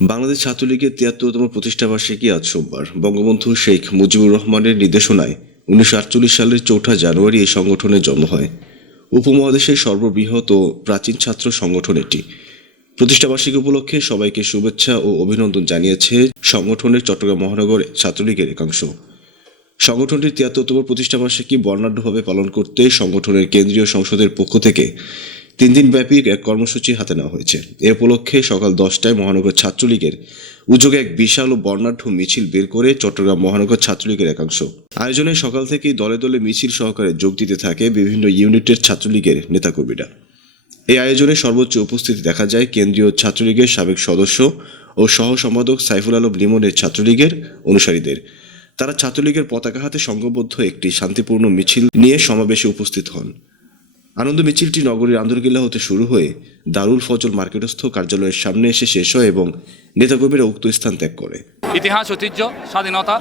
বাংলাদেশ ছাত্রলীগের তিয়াত্তরতম প্রতিষ্ঠাবার্ষিকী আজ সোমবার। বঙ্গবন্ধু শেখ মুজিবুর রহমানের নির্দেশনায় উনিশশো আটচল্লিশ সালের চৌঠা জানুয়ারি এই সংগঠনের জন্ম হয়। উপমহাদেশের সর্ববৃহৎ ও প্রাচীন ছাত্র সংগঠন এটি। প্রতিষ্ঠাবার্ষিকী উপলক্ষে সবাইকে শুভেচ্ছা ও অভিনন্দন জানিয়েছে সংগঠনের চট্টগ্রাম মহানগর ছাত্রলীগের একাংশ। সংগঠনটির তিয়াত্তরতম প্রতিষ্ঠাবার্ষিকী বর্ণাঢ্যভাবে পালন করতে সংগঠনের কেন্দ্রীয় সংসদের পক্ষ থেকে তিন দিন ব্যাপী এক কর্মসূচি হাতে নেওয়া হয়েছে। এ উপলক্ষে সকাল দশটায় মহানগর ছাত্রলীগের উদ্যোগে এক বিশাল ও বর্ণাঢ্য মিছিল বের করে চট্টগ্রাম মহানগর ছাত্রলীগের একাংশ। আয়োজনে সকাল থেকেই দলে দলে মিছিল সহকারে যোগ দিতে থাকে বিভিন্ন ইউনিটের ছাত্রলীগের নেতাকর্মীরা। এই আয়োজনে সর্বোচ্চ উপস্থিতি দেখা যায় কেন্দ্রীয় ছাত্রলীগের সাবেক সদস্য ও সহ সম্পাদক সাইফুল আলম লিমনের ছাত্রলীগের অনুসারীদের। তারা ছাত্রলীগের পতাকা হাতে সংঘবদ্ধ একটি শান্তিপূর্ণ মিছিল নিয়ে সমাবেশে উপস্থিত হন। আনন্দ মিছিলটি নগরীর আন্দরকিল্লা হতে শুরু হয়ে দারুল ফজল মার্কেটস্থ কার্যালয়ের সামনে এসে শেষ হয় এবং নেতাকর্মীরা উক্ত স্থান ত্যাগ করে। ইতিহাস, ঐতিহ্য, স্বাধীনতা,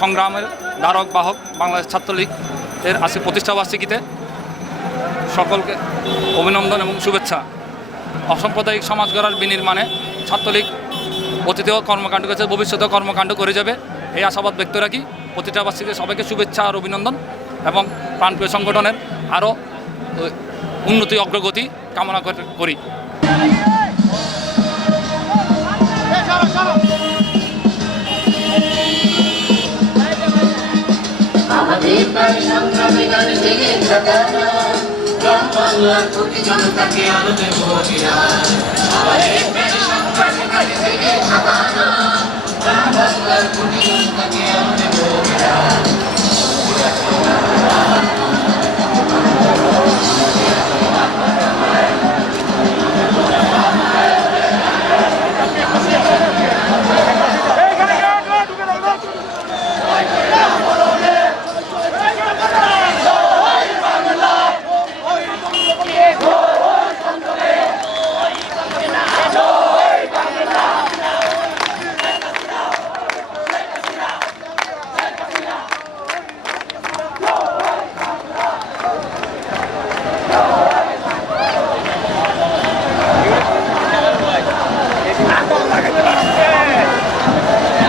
সংগ্রামের ধারক, বাহক বাংলাদেশ ছাত্রলীগ এর আজকে প্রতিষ্ঠাবার্ষিকীতে সকলকে অভিনন্দন এবং শুভেচ্ছা। অসাম্প্রদায়িক সমাজ গড়ার বিনির্মাণে ছাত্রলীগ অতীতেও কর্মকাণ্ড করেছে, ভবিষ্যতেও কর্মকাণ্ড করে যাবে। এই আশাবাদ ব্যক্ত রাখি। প্রতিটা বার্ষিকীতে সবাইকে শুভেচ্ছা আর অভিনন্দন এবং প্রাণপ্রিয় সংগঠনের আরও উন্নতি অগ্রগতি কামনা করে- জনতাকে আলো দেব